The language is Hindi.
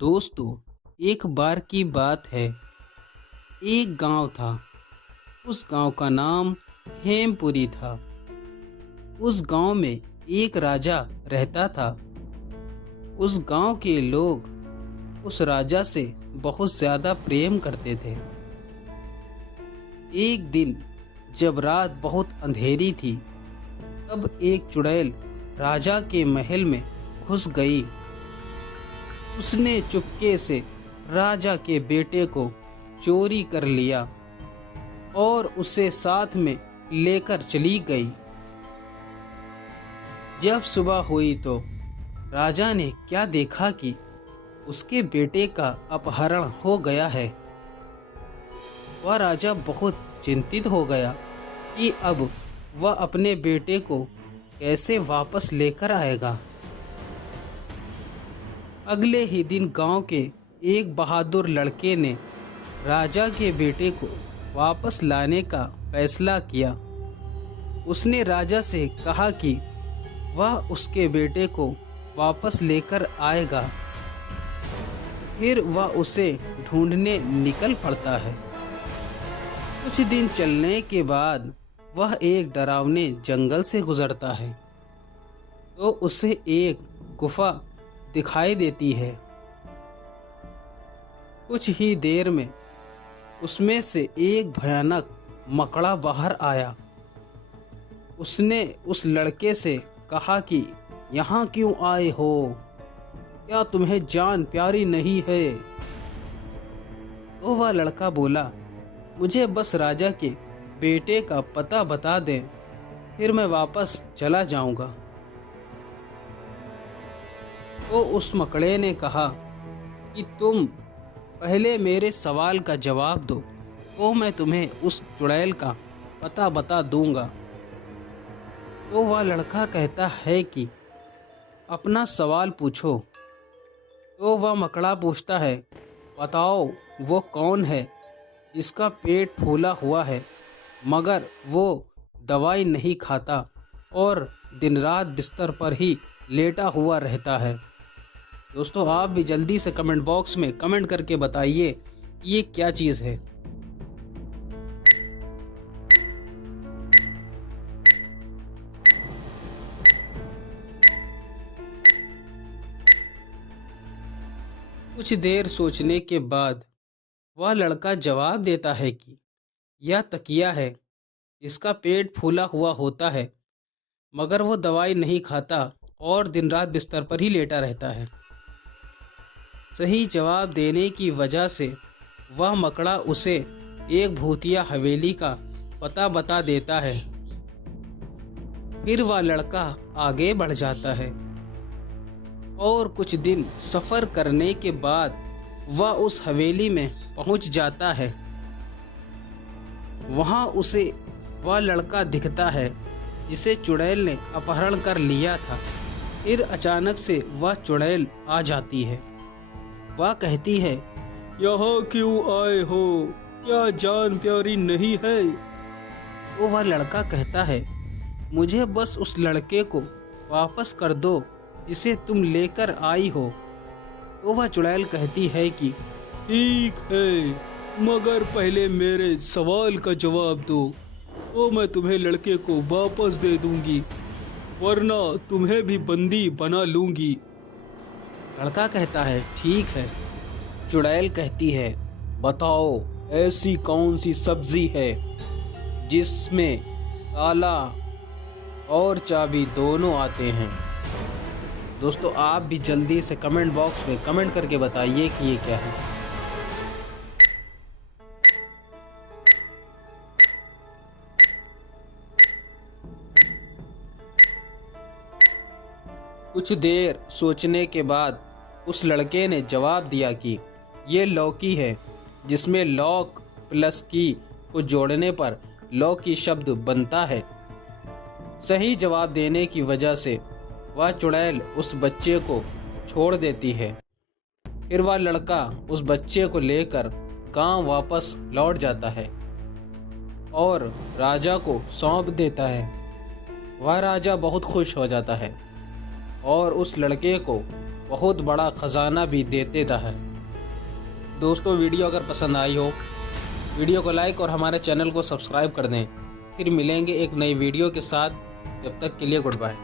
दोस्तों, एक बार की बात है। एक गांव था। उस गांव का नाम हेमपुरी था। उस गांव में एक राजा रहता था। उस गांव के लोग उस राजा से बहुत ज़्यादा प्रेम करते थे। एक दिन जब रात बहुत अंधेरी थी, तब एक चुड़ैल राजा के महल में घुस गई। उसने चुपके से राजा के बेटे को चोरी कर लिया और उसे साथ में लेकर चली गई। जब सुबह हुई तो राजा ने क्या देखा कि उसके बेटे का अपहरण हो गया है। वह राजा बहुत चिंतित हो गया कि अब वह अपने बेटे को कैसे वापस लेकर आएगा। अगले ही दिन गांव के एक बहादुर लड़के ने राजा के बेटे को वापस लाने का फैसला किया। उसने राजा से कहा कि वह उसके बेटे को वापस लेकर आएगा। फिर वह उसे ढूंढने निकल पड़ता है। कुछ दिन चलने के बाद वह एक डरावने जंगल से गुजरता है तो उसे एक गुफा दिखाई देती है। कुछ ही देर में उसमें से एक भयानक मकड़ा बाहर आया। उसने उस लड़के से कहा कि यहाँ क्यों आए हो? क्या तुम्हें जान प्यारी नहीं है? तो वह लड़का बोला, मुझे बस राजा के बेटे का पता बता दें, फिर मैं वापस चला जाऊंगा। तो उस मकड़े ने कहा कि तुम पहले मेरे सवाल का जवाब दो, तो मैं तुम्हें उस चुड़ैल का पता बता दूंगा। तो वह लड़का कहता है कि अपना सवाल पूछो। तो वह मकड़ा पूछता है, बताओ वो कौन है जिसका पेट फूला हुआ है मगर वो दवाई नहीं खाता और दिन रात बिस्तर पर ही लेटा हुआ रहता है। दोस्तों, आप भी जल्दी से कमेंट बॉक्स में कमेंट करके बताइए ये क्या चीज़ है। कुछ देर सोचने के बाद वह लड़का जवाब देता है कि यह तकिया है। इसका पेट फूला हुआ होता है मगर वो दवाई नहीं खाता और दिन रात बिस्तर पर ही लेटा रहता है। सही जवाब देने की वजह से वह मकड़ा उसे एक भूतिया हवेली का पता बता देता है। फिर वह लड़का आगे बढ़ जाता है और कुछ दिन सफ़र करने के बाद वह उस हवेली में पहुंच जाता है। वहां उसे वह लड़का दिखता है जिसे चुड़ैल ने अपहरण कर लिया था। फिर अचानक से वह चुड़ैल आ जाती है। वह कहती है, यहाँ क्यों आए हो? क्या जान प्यारी नहीं है? तो वह लड़का कहता है, मुझे बस उस लड़के को वापस कर दो जिसे तुम लेकर आई हो। तो वह चुड़ैल कहती है कि ठीक है, मगर पहले मेरे सवाल का जवाब दो, तो मैं तुम्हें लड़के को वापस दे दूंगी, वरना तुम्हें भी बंदी बना लूंगी। लड़का कहता है, ठीक है। चुड़ैल कहती है, बताओ ऐसी कौन सी सब्जी है जिसमें ताला और चाबी दोनों आते हैं? दोस्तों, आप भी जल्दी से कमेंट बॉक्स में कमेंट करके बताइए कि ये क्या है। कुछ देर सोचने के बाद उस लड़के ने जवाब दिया कि ये लौकी है, जिसमें लॉक प्लस की को जोड़ने पर लौकी शब्द बनता है। सही जवाब देने की वजह से वह चुड़ैल उस बच्चे को छोड़ देती है। फिर वह लड़का उस बच्चे को लेकर गांव वापस लौट जाता है और राजा को सौंप देता है। वह राजा बहुत खुश हो जाता है और उस लड़के को बहुत बड़ा खजाना भी दे देता है। दोस्तों, वीडियो अगर पसंद आई हो, वीडियो को लाइक और हमारे चैनल को सब्सक्राइब कर दें। फिर मिलेंगे एक नई वीडियो के साथ। जब तक के लिए गुड बाय।